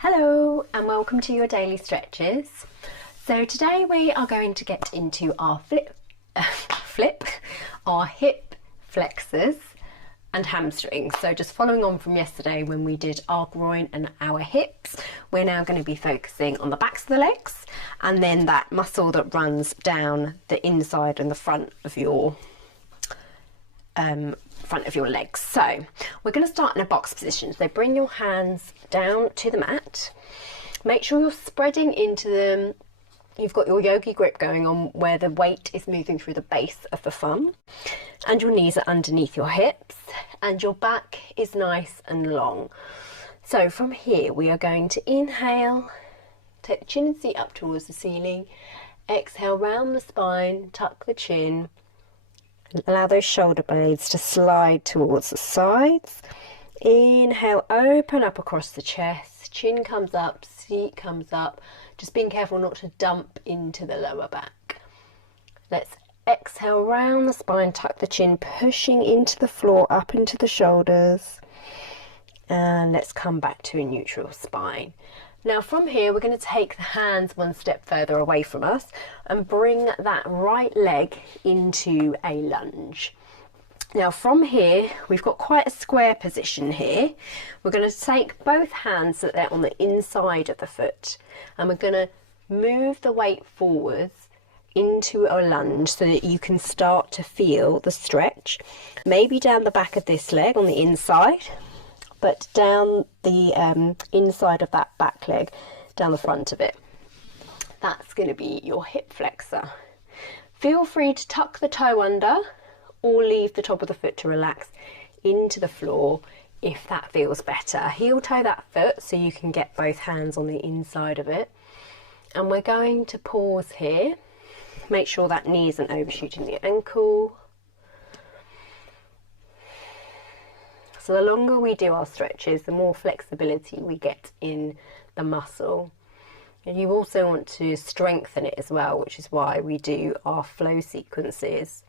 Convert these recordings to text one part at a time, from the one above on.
Hello and welcome to your daily stretches. So today we are going to get into our our hip flexors and hamstrings. So just following on from yesterday when we did our groin and our hips, we're now going to be focusing on the backs of the legs and then that muscle that runs down the inside and the front of your legs. So we're going to start in a box position. So bring your hands down to the mat. Make sure you're spreading into them. You've got your yogi grip going on where the weight is moving through the base of the thumb and your knees are underneath your hips and your back is nice and long. So from here we are going to inhale, take the chin and seat up towards the ceiling, exhale round the spine, tuck the chin. Allow those shoulder blades to slide towards the sides. Inhale, open up across the chest. Chin comes up, seat comes up. Just being careful not to dump into the lower back. Let's exhale round the spine, tuck the chin, pushing into the floor, up into the shoulders. And let's come back to a neutral spine. Now from here we're going to take the hands one step further away from us and bring that right leg into a lunge. Now from here we've got quite a square position here. We're going to take both hands so that they're on the inside of the foot and we're going to move the weight forwards into a lunge so that you can start to feel the stretch, maybe down the back of this leg on the inside, but down the inside of that back leg, down the front of it. That's going to be your hip flexor. Feel free to tuck the toe under or leave the top of the foot to relax into the floor if that feels better. Heel toe that foot so you can get both hands on the inside of it. And we're going to pause here. Make sure that knee isn't overshooting the ankle. So the longer we do our stretches, the more flexibility we get in the muscle. And you also want to strengthen it as well, which is why we do our flow sequences.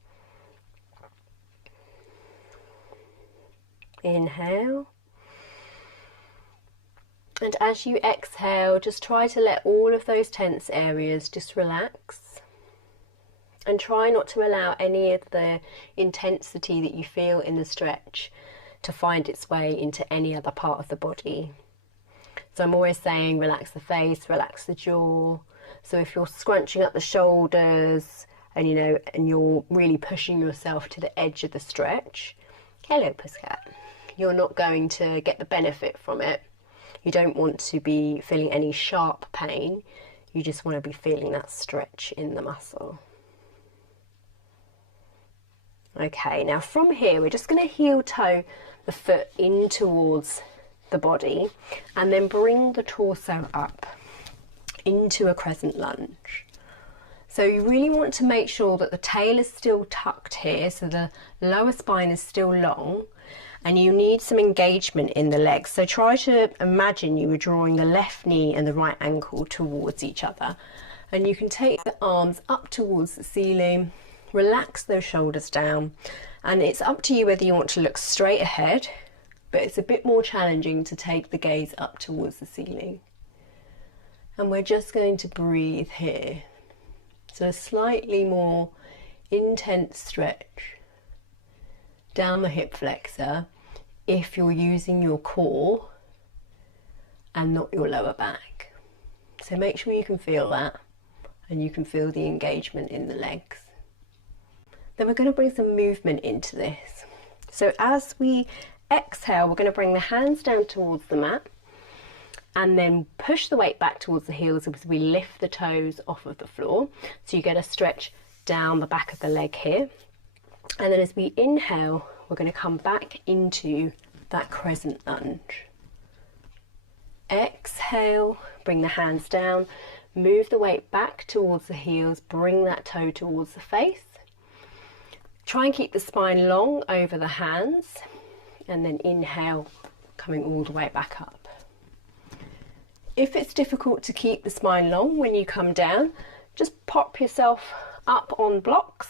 Inhale. And as you exhale, just try to let all of those tense areas just relax. And try not to allow any of the intensity that you feel in the stretch to find its way into any other part of the body. So I'm always saying relax the face, relax the jaw. So if you're scrunching up the shoulders and you're really pushing yourself to the edge of the stretch, hello pussycat, you're not going to get the benefit from it. You don't want to be feeling any sharp pain. You just want to be feeling that stretch in the muscle. Okay, now from here we're just going to heel toe the foot in towards the body and then bring the torso up into a crescent lunge. So you really want to make sure that the tail is still tucked here, so the lower spine is still long, and you need some engagement in the legs. So try to imagine you were drawing the left knee and the right ankle towards each other, and you can take the arms up towards the ceiling. Relax those shoulders down, and it's up to you whether you want to look straight ahead, but it's a bit more challenging to take the gaze up towards the ceiling. And we're just going to breathe here. So a slightly more intense stretch down the hip flexor if you're using your core and not your lower back. So make sure you can feel that and you can feel the engagement in the legs. Then we're going to bring some movement into this. So as we exhale, we're going to bring the hands down towards the mat and then push the weight back towards the heels as we lift the toes off of the floor. So you get a stretch down the back of the leg here. And then as we inhale, we're going to come back into that crescent lunge. Exhale, bring the hands down, move the weight back towards the heels, bring that toe towards the face. Try and keep the spine long over the hands, and then inhale, coming all the way back up. If it's difficult to keep the spine long when you come down, just pop yourself up on blocks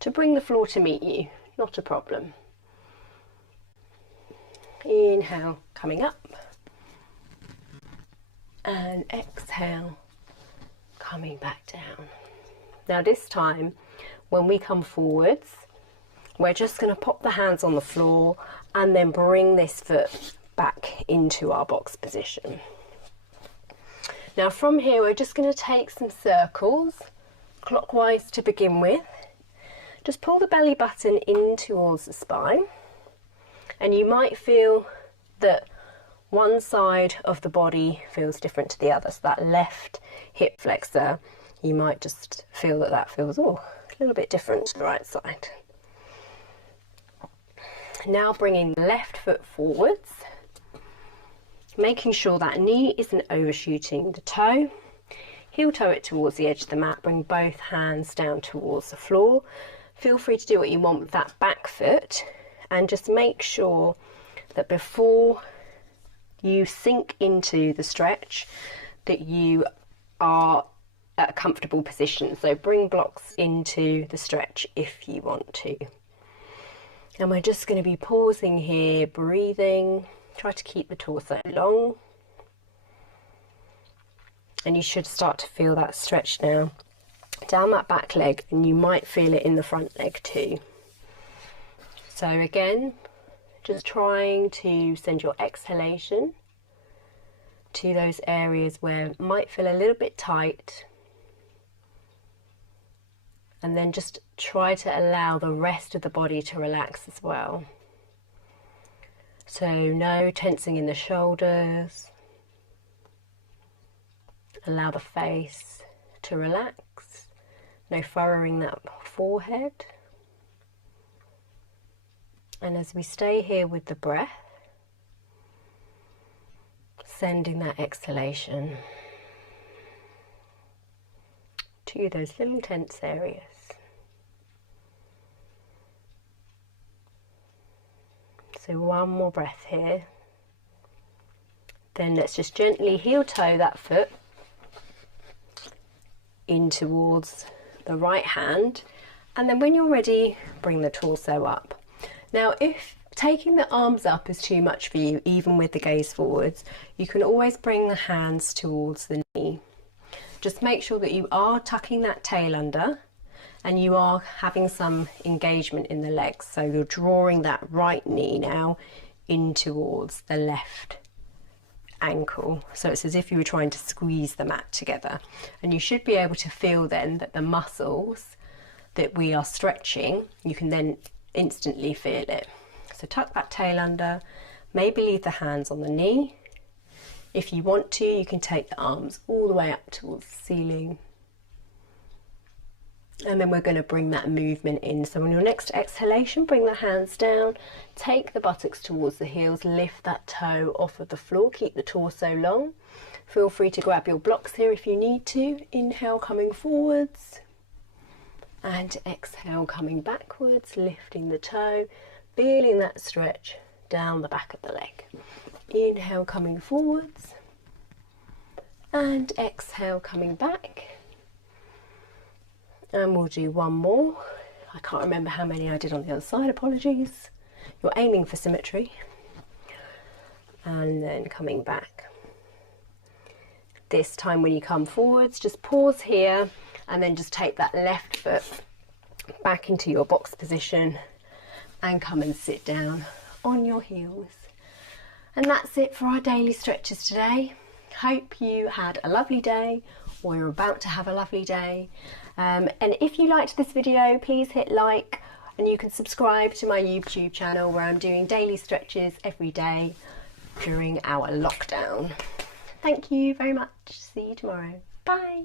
to bring the floor to meet you, not a problem. Inhale, coming up. and exhale, coming back down. Now this time, when we come forwards, we're just going to pop the hands on the floor and then bring this foot back into our box position. Now from here, we're just going to take some circles clockwise to begin with. Just pull the belly button in towards the spine, and you might feel that one side of the body feels different to the other. So that left hip flexor, you might just feel that that feels a little bit different to the right side. Now bringing the left foot forwards, making sure that knee isn't overshooting the toe. Heel toe it towards the edge of the mat, bring both hands down towards the floor. Feel free to do what you want with that back foot, and just make sure that before you sink into the stretch that you are at a comfortable position. So bring blocks into the stretch if you want to. And we're just going to be pausing here, breathing. Try to keep the torso long. And you should start to feel that stretch now down that back leg, and you might feel it in the front leg too. So again, just trying to send your exhalation to those areas where it might feel a little bit tight. And then just try to allow the rest of the body to relax as well. So no tensing in the shoulders. Allow the face to relax. No furrowing that forehead. And as we stay here with the breath, sending that exhalation to those little tense areas. So one more breath here. Then let's just gently heel toe that foot in towards the right hand. And then when you're ready, bring the torso up. Now, if taking the arms up is too much for you, even with the gaze forwards, you can always bring the hands towards the knee. Just make sure that you are tucking that tail under and you are having some engagement in the legs. So you're drawing that right knee now in towards the left ankle. So it's as if you were trying to squeeze the mat together. And you should be able to feel then that the muscles that we are stretching, you can then instantly feel it. So tuck that tail under, maybe leave the hands on the knee. If you want to, you can take the arms all the way up towards the ceiling. And then we're going to bring that movement in. So on your next exhalation, bring the hands down, take the buttocks towards the heels, lift that toe off of the floor, keep the torso long. Feel free to grab your blocks here if you need to. Inhale, coming forwards. And exhale, coming backwards, lifting the toe, feeling that stretch down the back of the leg. Inhale, coming forwards. And exhale, coming back. And we'll do one more. I can't remember how many I did on the other side, apologies. You're aiming for symmetry. And then coming back. This time when you come forwards, just pause here and then just take that left foot back into your box position and come and sit down on your heels. And that's it for our daily stretches today. Hope you had a lovely day, or you're about to have a lovely day. And if you liked this video, please hit like, and you can subscribe to my YouTube channel where I'm doing daily stretches every day during our lockdown. Thank you very much. See you tomorrow. Bye.